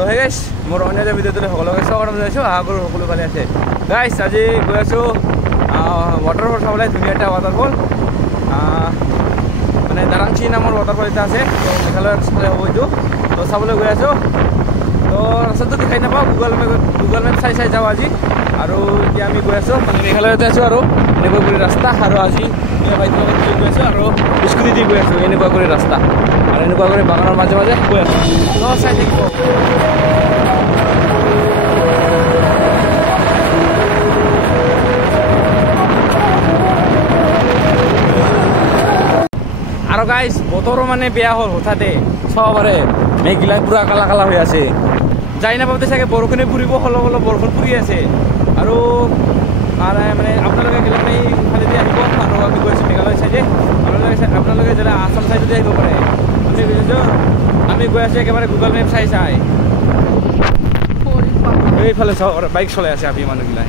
তো হে গাইছ মোৰ অন্য এটা ভিডিঅ'টোলৈ সকলোকে স্বাগতম জনাইছোঁ। আশা কৰোঁ সকলো ভালে আছে। গাইছ আজি গৈ আছোঁ ৱাটাৰফল চাবলৈ, ধুনীয়া এটা ৱাটাৰফল, মানে দাৰাংচি নামৰ ৱাটাৰফল এটা আছে। তো মেঘালয়ৰ চালে হ'ব এইটো, তো চাবলৈ গৈ আছোঁ। তো ৰাস্তাটো দেখাই নাপাওঁ, গুগল মেপ চাই যাওঁ আজি। আৰু এতিয়া আমি গৈ আছোঁ মানে মেঘালয়তে আছোঁ আৰু এনেকুৱা কৰি ৰাস্তা। আৰু আজি বাইকৰ লগত গৈ আছোঁ আৰু স্কুটি দি গৈ আছোঁ, এনেকুৱা কৰি ৰাস্তা আৰু এনেকুৱা কৰি বাগানৰ মাজে মাজে গৈ আছোঁ। তো চাই থাকিব। আৰু গাইজ বতৰো মানে বেয়া হ'ল হঠাতে, চবৰে মেঘগিলাই পুৰা কালা কালা হৈ আছে। যাই নাপাওঁতে চাগে বৰষুণে ফুৰিব, অলপ অলপ বৰষুণ ফুৰি আছে। আৰু মানে আপোনালোকে গ'লে মানে ইফালেদি আহিব। আৰু আমি গৈ আছোঁ মেঘালয় চাইডে, আপোনালোকে যেনে আসাম চাইডেদি আহিব পাৰে। আমি গৈ আছোঁ একেবাৰে গুগল মেপ চাই এইফালে চাওক বাইক চলাই আছে আমি মানুহগিলাই।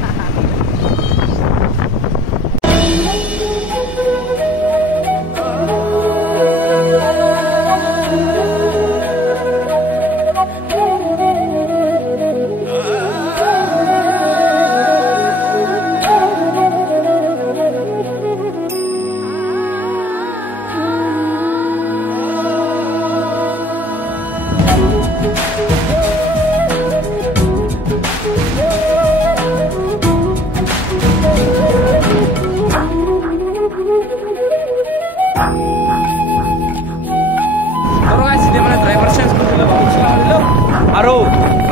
আৰু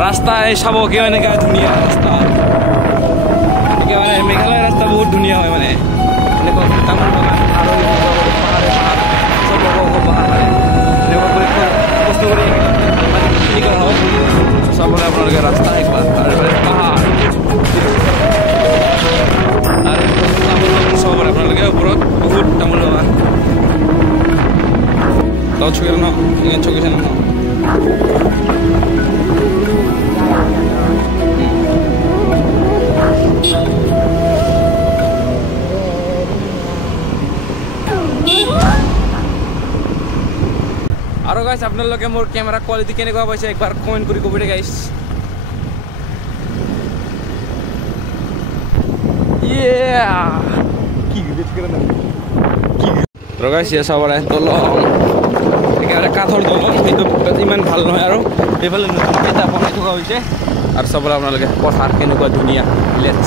ৰাস্তা চাব কিয় এনেকুৱা ধুনীয়া ৰাস্তা, মানে মেঘালয়ৰ ৰাস্তা বহুত ধুনীয়া হয়। মানে এনেকুৱা তামোল বাগান আৰু পাহাৰে পাহাৰ চব পাহাৰ, মানে এনেকুৱা কৰি কষ্ট কৰি খেতি কৰা হয়। চাবলৈ আপোনালোকে ৰাস্তা একবাৰ আৰু পাহাৰ আৰু তামোল বাগান চাব পাৰে আপোনালোকে। ওপৰত বহুত তামোল বাগান তাও ছুঁয়ে ন চকিছে ন। আৰু গাইছ আপোনালোকে মোৰ কেমেৰা কোৱালিটি কেনেকুৱা পাইছে একবাৰ কমেণ্ট কৰি ক'ব দেই গাইছ। গাইছ চাব পাৰে দলং, একেবাৰে কাঠৰ দলং, সেইটো ইমান ভাল নহয়। আৰু এইফালে নতুন এটা বনাই থকা হৈছে। আৰু চাবলৈ আপোনালোকে পথাৰ কেনেকুৱা ধুনীয়া ভিলেজ,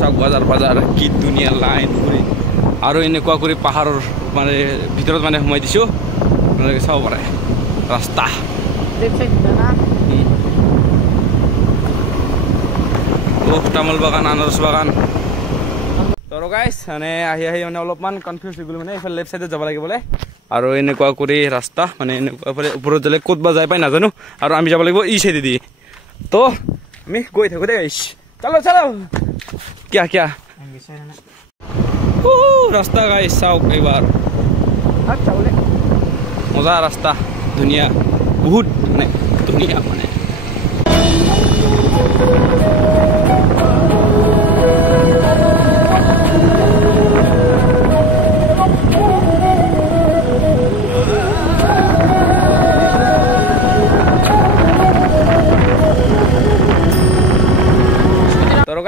চাওক বাজাৰ কি ধুনীয়া লাইন কৰি। আৰু এনেকুৱা কৰি পাহাৰৰ মানে ভিতৰত মানে সোমাই দিছোঁ, আপোনালোকে চাব পাৰে ৰাস্তা। তামোল বাগান, আনাৰস বাগান। তো গাইছ মানে আহি মানে অলপমান কনফিউজ হৈ গ'লো, মানে এইফালে লেফ্ট চাইডত যাব লাগিব বোলে। আৰু এনেকুৱা কৰি ৰাস্তা, মানে এনেকুৱা ফালে ওপৰত গ'লে ক'ত বা যাই পাই নাজানো। আৰু আমি যাব লাগিব ই চাইডেদি। তো আমি গৈ থাকোঁ দেই গাইছ, চলো কিয়া ৰাস্তা গাইছ চাওক এইবাৰ, মজা ৰাস্তা, ধুনীয়া, বহুত মানে ধুনীয়া। মানে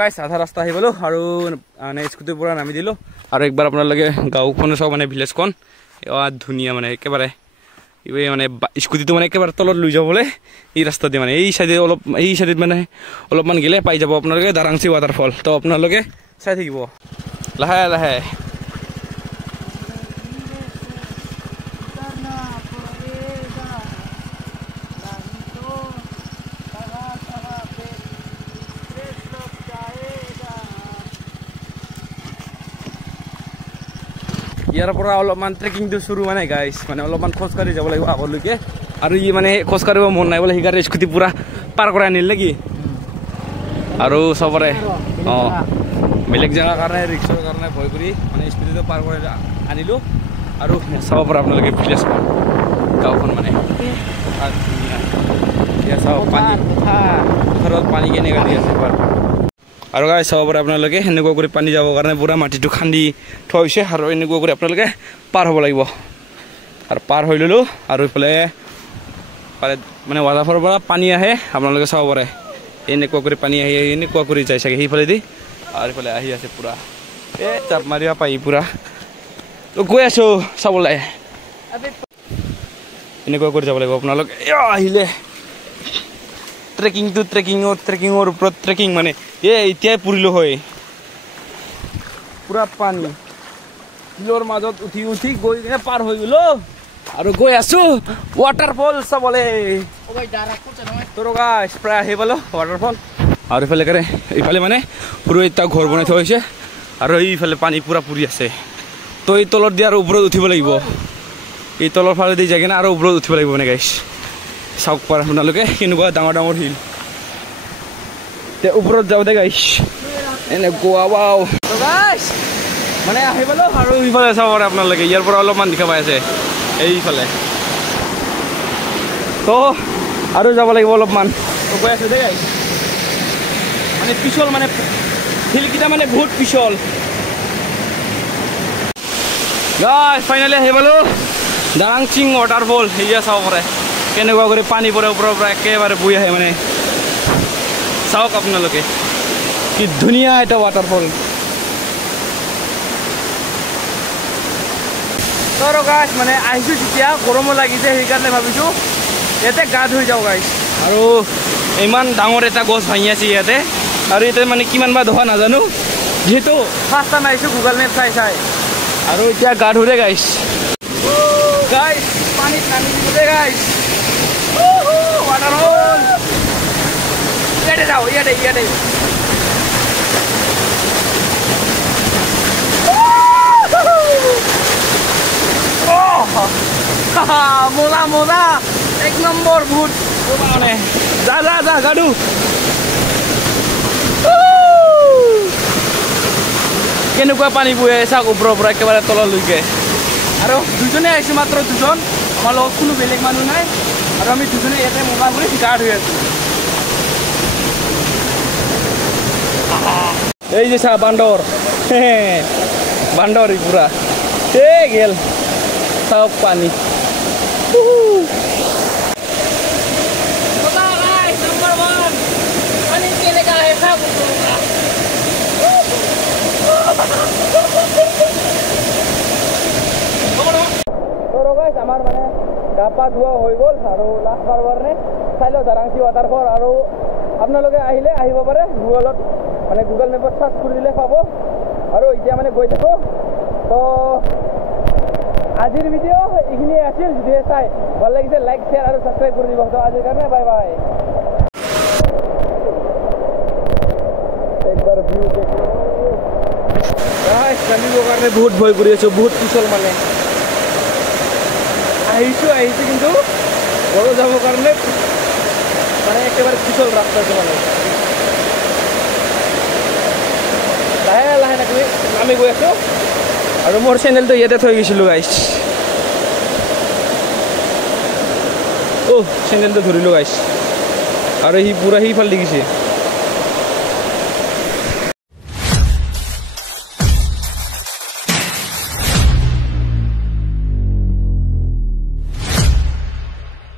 গাইছ আধা ৰাস্তা আহি গ'লো আৰু মানে স্কুটিৰ পৰা নামি দিলোঁ। আৰু একবাৰ আপোনালোকে গাঁওখন চাওক, মানে ভিলেজখন ধুনীয়া, মানে একেবাৰে মানে স্কুটিটো মানে একেবাৰে তলত লৈ যাবলৈ এই ৰাস্তাতে, মানে এই চাইডত মানে অলপমান গ'লে পাই যাব আপোনালোকে দাৰাংচি ৱাটাৰফল। তো আপোনালোকে চাই থাকিব লাহে লাহে। ইয়াৰ পৰা অলপমান ট্ৰেকিংটো চুৰু মানে গাইছ, মানে অলপমান খোজকাঢ়ি যাব লাগিব আগলৈকে। আৰু ই মানে খোজকাঢ়িব মন নাই বোলে, সেইকাৰণে স্কুটি পূৰা পাৰ কৰাই আনিল নেকি। আৰু চবৰে বেলেগ জেগাৰ কাৰণে ৰিক্সাৰ কাৰণে ভয় কৰি মানে স্কুটিটো পাৰ কৰাই আনিলোঁ। আৰু চাব পাৰে আপোনালোকে ভিলেজখন, গাঁওখন মানে চাওক পানী পথাৰত পানী কেনেকৈ দি আছে এবাৰ। আৰু গাইছ চাব পাৰে আপোনালোকে এনেকুৱা কৰি পানী যাবৰ কাৰণে পুৰা মাটিটো খান্দি থোৱা হৈছে আৰু এনেকুৱা কৰি আপোনালোকে পাৰ হ'ব লাগিব আৰু পাৰ হৈ ল'লোঁ আৰু এইফালে মানে ৱাটাৰফলৰ পৰা পানী আহে আপোনালোকে চাব পাৰে এনেকুৱা কৰি পানী আহি এনেকুৱা কৰি যায় চাগে সেইফালেদি আৰু এইফালে আহি আছে পুৰা জাপ মাৰিব পাৰি পুৰা গৈ আছোঁ চাবলৈ এনেকুৱা কৰি যাব লাগিব আপোনালোকে আহিলে ট্ৰেকিঙৰ ওপৰত ট্ৰেকিং মানে এতিয়াই পুৰিলোঁ হয় পুৰা পানী শিলৰ মাজত উঠি গৈ কিনে পাৰ হৈ গ'লো আৰু গৈ আছোঁ ৱাটাৰফল চাবলৈ তোৰ গাইছ প্ৰায় আহি পালোঁ ৱাটাৰফল আৰু ইফালে মানে পুৰা এতিয়া ঘৰ বনাই থোৱা হৈছে আৰু এইফালে পানী পুৰা পুৰি আছে তো এই তলত দি আৰু ওপৰত উঠিব লাগিব এই তলৰ ফালে দি যাই কিনে আৰু ওপৰত উঠিব লাগিব মানে গাইছ চাওক পাৰে আপোনালোকে কেনেকুৱা ডাঙৰ শিল ওপৰত যাওঁ দে গাইছ এনেকুৱা ৱাও গাইছ মানে আহি পালোঁ আৰু ইফালে চাব পাৰে আপোনালোকে ইয়াৰ পৰা অলপমান দেখা পাই আছে এইফালে তো আৰু যাব লাগিব অলপমান গৈ আছোঁ দেই গাইছ মানে পিছল মানে শিলকেইটা মানে বহুত পিছল গাইছ ফাইনেলি আহি পালোঁ দাৰাংচিং ৱাটাৰফল সেয়া চাব পাৰে কেনেকুৱা কৰি পানী পৰে ওপৰৰ পৰা একেবাৰে বৈ আহে মানে চাওক আপোনালোকে কি ধুনীয়া এটা ৱাটাৰফল তোৰ গাইছ মানে আহিছোঁ যেতিয়া গৰমো লাগিছে সেইকাৰণে ভাবিছোঁ ইয়াতে গা ধুই যাওঁ গাইছ আৰু ইমান ডাঙৰ এটা গছ ভাঙি আছে ইয়াতে আৰু ইয়াতে মানে কিমান বা ধোৱা নাজানো যিহেতু ফাৰ্ষ্ট টাইম আহিছোঁ গুগল মেপ চাই আৰু এতিয়া গা ধুৰে গাইছ পানীত নামি দিলে গাইছ ৱাটাৰফল ইয়াতে যাওঁ ইয়াতে মজা এক নম্বৰ বহুত মানে যা গাড়ু কেনেকুৱা পানী বৈ আছে চাওক ওপৰৰ পৰা একেবাৰে তললৈকে আৰু দুজনে আহিছোঁ মাত্ৰ দুজন আমাৰ লগত কোনো বেলেগ মানুহ নাই আৰু আমি দুজনে ইয়াতে মজা কৰি গা ধুই আছোঁ এই যে চা বান্দৰ পুৰা গেল চাওক পানী আমাৰ মানে গা পা ধোৱা হৈ গ'ল আৰু লাষ্ট বাৰ কাৰণে চাই লওঁ দাৰাংচি ৱাটাৰফল আৰু আপোনালোকে আহিব পাৰে গুগলত মানে গুগল মেপত চাৰ্চ কৰি দিলে পাব আৰু এতিয়া মানে গৈ থাকোঁ তো আজিৰ ভিডিঅ' এইখিনিয়ে আছিল যদিহে চাই ভাল লাগিছে লাইক শ্বেয়াৰ আৰু ছাবস্ক্ৰাইব কৰি দিব তো আজিৰ কাৰণে বাই বাই একবাৰ ভিউ নামিবৰ কাৰণে বহুত ভয় কৰি আছোঁ বহুত পিছল মানে আহিছোঁ কিন্তু ঘৰ যাবৰ কাৰণে মানে একেবাৰে পিছল ৰাস্তাটো মানে লাহে নামি গৈ আছোঁ আৰু মোৰ চেনেলটো ইয়াতে থৈ গৈছিলোঁ গাইছ চেনেলটো ধৰিলোঁ গাইছ আৰু সি পুৰা সিফাল দেখিছে